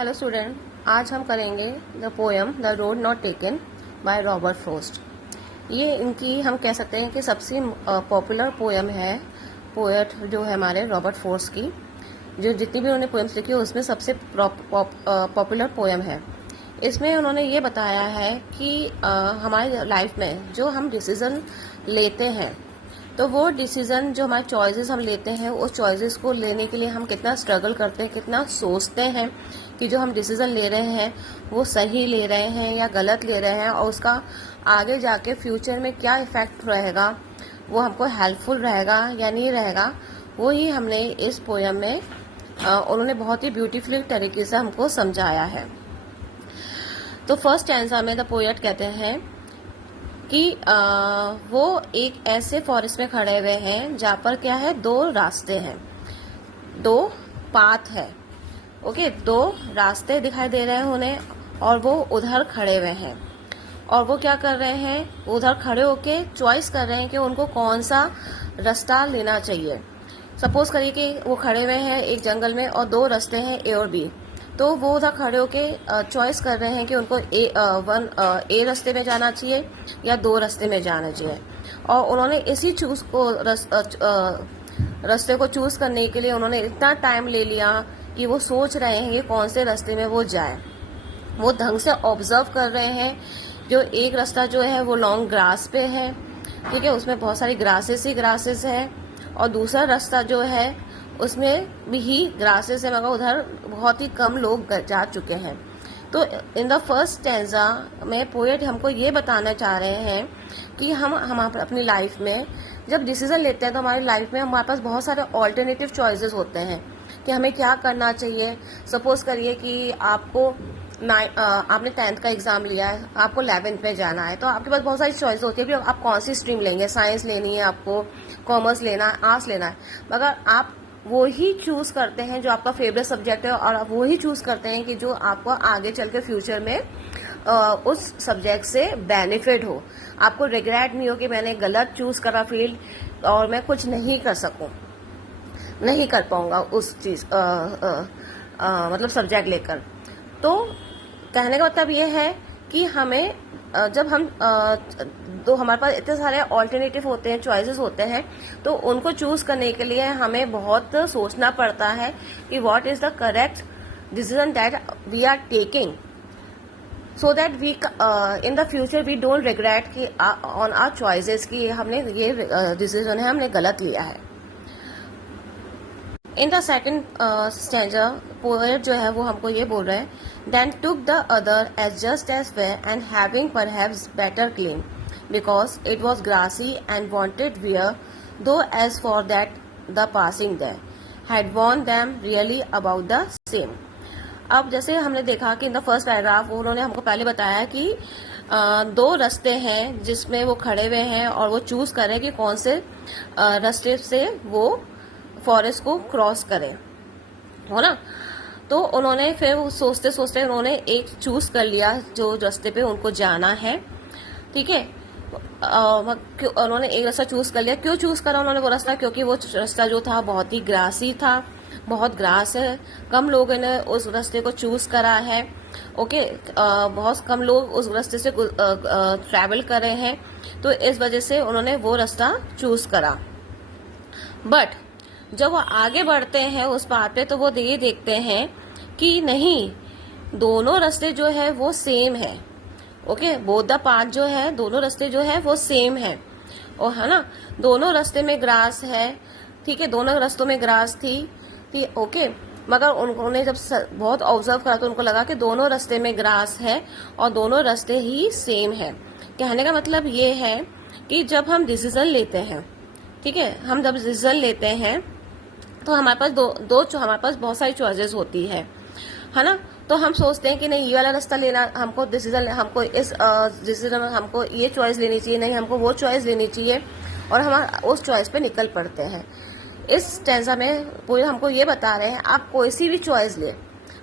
Hello student, आज हम करेंगे the poem the road not taken by Robert Frost. ये इनकी हम कह सकते हैं कि सबसे पॉपुलर पोएम है। पोएट जो है हमारे रॉबर्ट फ्रॉस्ट की, जो जितनी भी उन्होंने पोएम्स लिखी है उसमें सबसे पॉपुलर पोएम है। इसमें उन्होंने ये बताया है कि हमारी लाइफ में जो हम डिसीज़न लेते हैं, तो वो डिसीज़न जो हमारे चॉइसेस हम लेते हैं, उस चॉइसेस को लेने के लिए हम कितना स्ट्रगल करते हैं, कितना सोचते हैं कि जो हम डिसीज़न ले रहे हैं वो सही ले रहे हैं या गलत ले रहे हैं, और उसका आगे जाके फ्यूचर में क्या इफ़ेक्ट रहेगा, वो हमको हेल्पफुल रहेगा या नहीं रहेगा। वो ही हमने इस पोएम में उन्होंने बहुत ही ब्यूटीफुल तरीके से हमको समझाया है। तो फर्स्ट स्टैंजा में द पोएट कहते हैं कि वो एक ऐसे फॉरेस्ट में खड़े हुए हैं जहाँ पर क्या है, दो रास्ते हैं, दो पाथ है। ओके, दो रास्ते दिखाई दे रहे हैं उन्हें, और वो उधर खड़े हुए हैं। और वो क्या कर रहे हैं, उधर खड़े होके चॉइस कर रहे हैं कि उनको कौन सा रास्ता लेना चाहिए। सपोज करिए कि वो खड़े हुए हैं एक जंगल में और दो रास्ते हैं ए और बी, तो वो उधर खड़े होके चॉइस कर रहे हैं कि उनको ए रास्ते में जाना चाहिए या दो रास्ते में जाना चाहिए। और उन्होंने इसी चूज को रास्ते को चूज करने के लिए उन्होंने इतना टाइम ले लिया कि वो सोच रहे हैं कि कौन से रास्ते में वो जाए। वो ढंग से ऑब्जर्व कर रहे हैं। जो एक रास्ता जो है वो लॉन्ग ग्रास पे है, ठीक है, उसमें बहुत सारी ग्रासेस ही ग्रासेस है, और दूसरा रास्ता जो है उसमें भी ग्रासेस है, मगर उधर बहुत ही कम लोग जा चुके हैं। तो इन द फर्स्ट स्टैंजा में पोएट हमको ये बताना चाह रहे हैं कि हम अपनी लाइफ में जब डिसीजन लेते हैं तो हमारी लाइफ में हमारे पास बहुत सारे ऑल्टरनेटिव चॉइसेस होते हैं कि हमें क्या करना चाहिए। सपोज करिए कि आपने 10th का एग्जाम लिया है, आपको 11th में जाना है, तो आपके पास बहुत सारी चॉइस होती है कि आप कौन सी स्ट्रीम लेंगे। साइंस लेनी है आपको, कॉमर्स लेना है, आर्ट्स लेना है, मगर आप वो ही चूज करते हैं जो आपका फेवरेट सब्जेक्ट है, और आप वो ही चूज करते हैं कि जो आपको आगे चल के फ्यूचर में उस सब्जेक्ट से बेनिफिट हो। आपको रिग्रेट नहीं हो कि मैंने गलत चूज करा फील्ड और मैं कुछ नहीं कर सकूं, नहीं कर पाऊंगा उस चीज मतलब सब्जेक्ट लेकर। तो कहने का मतलब ये है कि हमें जब हम तो हमारे पास इतने सारे ऑल्टरनेटिव होते हैं, चॉइसेस होते हैं, तो उनको चूज करने के लिए हमें बहुत सोचना पड़ता है कि what is the correct decision that we are taking, so that we in the future we don't regret कि ऑन आवर चॉइसेस कि हमने ये डिसीजन है हमने गलत लिया है। In the second stanza poet जो है वो हमको ये बोल रहे हैं, then took the other as just as fair and having perhaps better claim, because it was grassy and wanted wear, though as for that the passing there had warned them really about the same। अब जैसे हमने देखा कि in the first paragraph उन्होंने हमको पहले बताया कि दो रास्ते हैं जिसमें वो खड़े हुए हैं और वो चूज करें कि कौन से रास्ते से वो फॉरेस्ट को क्रॉस करें, हो ना। तो उन्होंने फिर सोचते सोचते उन्होंने एक चूज कर लिया जो रास्ते पे उनको जाना है, ठीक है। उन्होंने एक रास्ता चूज कर लिया। क्यों चूज करा उन्होंने वो रास्ता? क्योंकि वो रास्ता जो था बहुत ही ग्रासी था, बहुत ग्रास है, कम लोगों ने उस रास्ते को चूज करा है। ओके, बहुत कम लोग उस रास्ते से ट्रैवल कर रहे हैं, तो इस वजह से उन्होंने वो रास्ता चूज करा। बट जब वो आगे बढ़ते हैं उस पाथ पे, तो वो ये देखते हैं कि नहीं, दोनों रास्ते जो है वो सेम है। ओके, बोथ द पाथ जो है, दोनों रास्ते जो है वो सेम है, और है ना, दोनों रास्ते में ग्रास है, ठीक है, दोनों रास्तों में ग्रास थी, ठीक, ओके। मगर उन्होंने जब बहुत ऑब्जर्व करा तो उनको लगा कि दोनों रास्ते में ग्रास है और दोनों रास्ते ही सेम है। कहने का मतलब ये है कि जब हम डिसीजन लेते हैं, ठीक है, हम जब डिसीजन लेते हैं तो हमारे पास हमारे पास बहुत सारी चॉइसेस होती है ना। तो हम सोचते हैं कि नहीं, ये वाला रास्ता लेना, हमको डिसीजन, हमको इस डिसीजन में हमको ये चॉइस लेनी चाहिए, नहीं हमको वो चॉइस लेनी चाहिए, और हम उस चॉइस पे निकल पड़ते हैं। इस स्टैंजा में पूरे हमको ये बता रहे हैं, आप कोई सी भी चॉइस ले,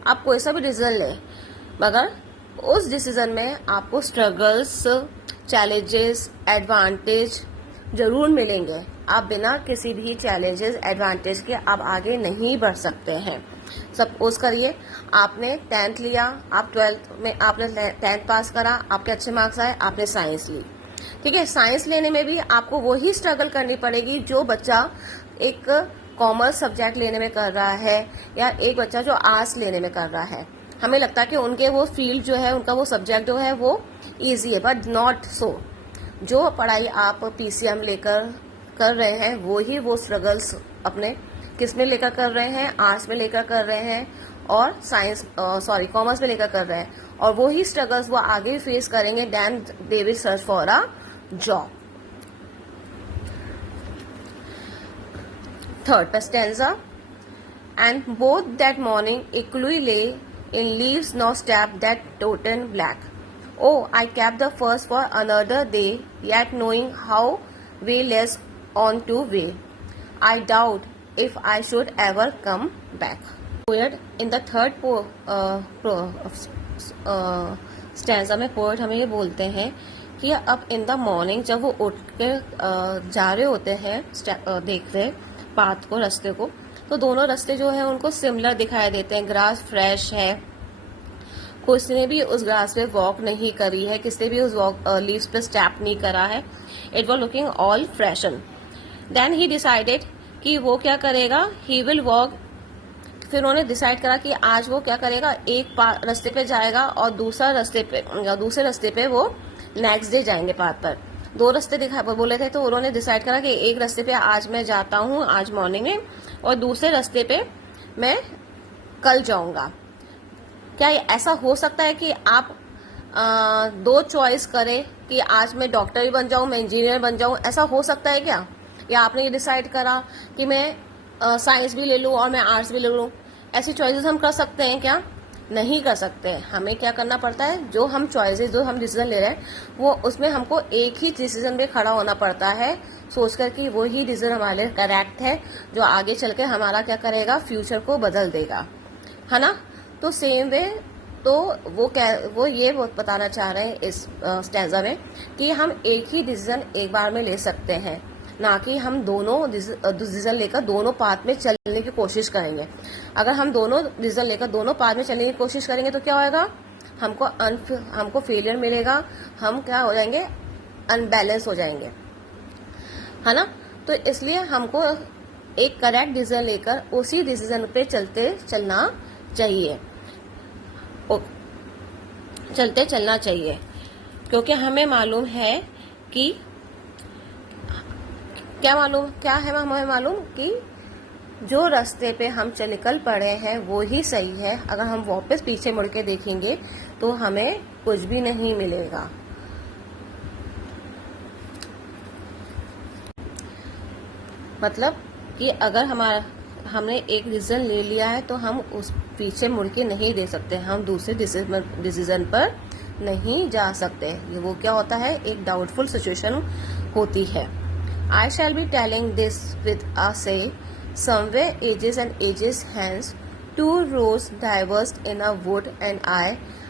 आप कोई सा भी डिसीजन ले, मगर उस डिसीजन में आपको स्ट्रगल्स, चैलेंजेस, एडवांटेज जरूर मिलेंगे। आप बिना किसी भी चैलेंजेस, एडवांटेज के आप आगे नहीं बढ़ सकते हैं। सपोज करिए आपने 10th लिया, आप 12th में आपने 10th पास करा, आपके अच्छे मार्क्स आए, आपने साइंस ली, ठीक है। साइंस लेने में भी आपको वही स्ट्रगल करनी पड़ेगी जो बच्चा एक कॉमर्स सब्जेक्ट लेने में कर रहा है या एक बच्चा जो आर्ट्स लेने में कर रहा है। हमें लगता है कि उनके वो फील्ड जो है, उनका वो सब्जेक्ट जो है वो ईजी है, बट नॉट सो। जो पढ़ाई आप पीसीएम लेकर कर रहे हैं वो स्ट्रगल्स अपने किस में लेकर कर रहे हैं, आर्ट्स में लेकर कर रहे हैं और कॉमर्स में लेकर कर रहे हैं, और वही स्ट्रगल्स वो आगे फेस करेंगे then they will search for a job. Third stanza, and both that morning equally lay in leaves now stabbed that totten black. Oh, I kept the first for another day, yet knowing how way less on to way. I doubt if I should ever come back. Poet in the third stanza में poet हमें ये बोलते हैं कि अब in the morning जब वो उठ के जा रहे होते हैं, देख रहे पाथ को, रास्ते को, तो दोनों रास्ते जो है उनको सिमिलर दिखाई देते हैं। ग्रास फ्रेश है, किसी ने भी उस ग्रास पे वॉक नहीं करी है, किसी ने भी उस लीव्स पे स्टेप नहीं करा है। It was looking all freshen. Then he decided कि वो क्या करेगा, ही विल वॉक। फिर उन्होंने डिसाइड करा कि आज वो क्या करेगा, एक रास्ते पे जाएगा और दूसरे रास्ते पे वो नेक्स्ट डे जाएंगे पाथ पर। दो रास्ते बोले थे, तो उन्होंने डिसाइड करा कि एक रास्ते पे आज मैं जाता हूँ आज मॉर्निंग में, और दूसरे रास्ते पे मैं कल जाऊंगा। क्या ऐसा हो सकता है कि आप दो चॉइस करें कि आज मैं डॉक्टर भी बन जाऊं, मैं इंजीनियर बन जाऊं? ऐसा हो सकता है क्या? या आपने ये डिसाइड करा कि मैं साइंस भी ले लूं और मैं आर्ट्स भी ले लूं? ऐसी चॉइसेस हम कर सकते हैं क्या? नहीं कर सकते। हमें क्या करना पड़ता है, जो हम चॉइसेस, जो हम डिसीजन ले रहे हैं, वो उसमें हमको एक ही डिसीजन में खड़ा होना पड़ता है, सोचकर कि वो ही डिसीजन हमारे लिए करेक्ट है, जो आगे चल के हमारा क्या करेगा, फ्यूचर को बदल देगा, है ना। तो सेम वे, तो वो ये बताना चाह रहे हैं इस स्टैंजा में कि हम एक ही डिसीजन एक बार में ले सकते हैं, ना कि हम दोनों डिसीजन लेकर दोनों पाथ में चलने की कोशिश करेंगे। अगर हम दोनों डिसीजन लेकर दोनों पाथ में चलने की कोशिश करेंगे तो क्या होएगा, हमको फेलियर मिलेगा, हम क्या हो जाएंगे, अनबैलेंस हो जाएंगे, है ना। तो इसलिए हमको एक करेक्ट डिसीजन लेकर उसी डिसीजन पे चलना चाहिए, क्योंकि हमें मालूम है कि हमें मालूम कि जो रास्ते पे हम निकल पड़े हैं वो ही सही है। अगर हम वापस पीछे मुड़ के देखेंगे तो हमें कुछ भी नहीं मिलेगा। मतलब कि अगर हमने एक डिसीजन ले लिया है तो हम उस पीछे मुड़ के नहीं दे सकते, हम दूसरे डिसीजन पर नहीं जा सकते। ये वो क्या होता है, एक डाउटफुल सिचुएशन होती है। I shall be telling this with a say, somewhere ages and ages hence, two roads diverged in a wood, and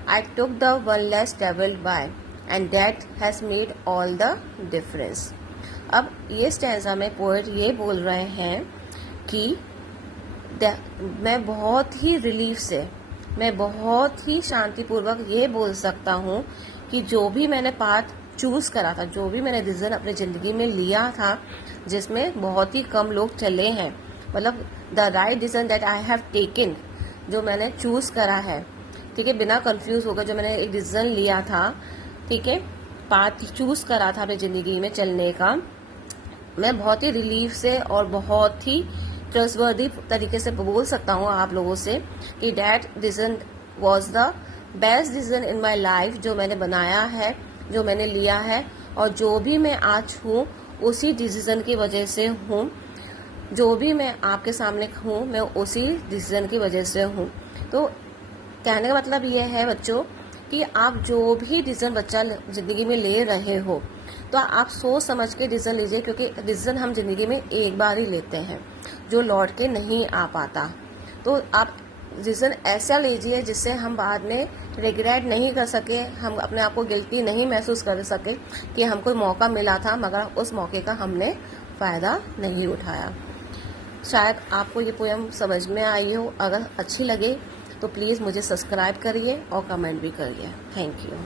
I took the one less travelled by, and that has made all the difference. अब ये stanza में poet ये बोल रहे हैं कि मैं बहुत ही रिलीफ से, मैं बहुत ही शांतिपूर्वक ये बोल सकता हूँ कि जो भी मैंने पाथ चूज करा था, जो भी मैंने डिसीजन अपनी जिंदगी में लिया था, जिसमें बहुत ही कम लोग चले हैं, मतलब the right decision that I have taken, जो मैंने चूज करा है, ठीक है, बिना कंफ्यूज होकर जो मैंने एक डिसीजन लिया था, ठीक है, पाथ चूज करा था अपनी जिंदगी में चलने का, मैं बहुत ही रिलीफ से और बहुत ही ट्रस्टवर्दी तरीके से बोल सकता हूँ आप लोगों से कि that decision was the best decision in my life, जो मैंने बनाया है, जो मैंने लिया है, और जो भी मैं आज हूँ उसी डिसीजन की वजह से हूँ, जो भी मैं आपके सामने हूँ मैं उसी डिसीजन की वजह से हूँ। तो कहने का मतलब ये है बच्चों कि आप जो भी डिसीजन बच्चा जिंदगी में ले रहे हो तो आप सोच समझ के डिसीजन लीजिए, क्योंकि डिसीजन हम जिंदगी में एक बार ही लेते हैं जो लौट के नहीं आ पाता। तो आप डिसीजन ऐसा लीजिए जिससे हम बाद में रिग्रेट नहीं कर सके, हम अपने आप को गिल्टी नहीं महसूस कर सके कि हमको मौका मिला था मगर उस मौके का हमने फ़ायदा नहीं उठाया। शायद आपको ये पोएम समझ में आई हो। अगर अच्छी लगे तो प्लीज़ मुझे सब्सक्राइब करिए और कमेंट भी करिए। Thank you.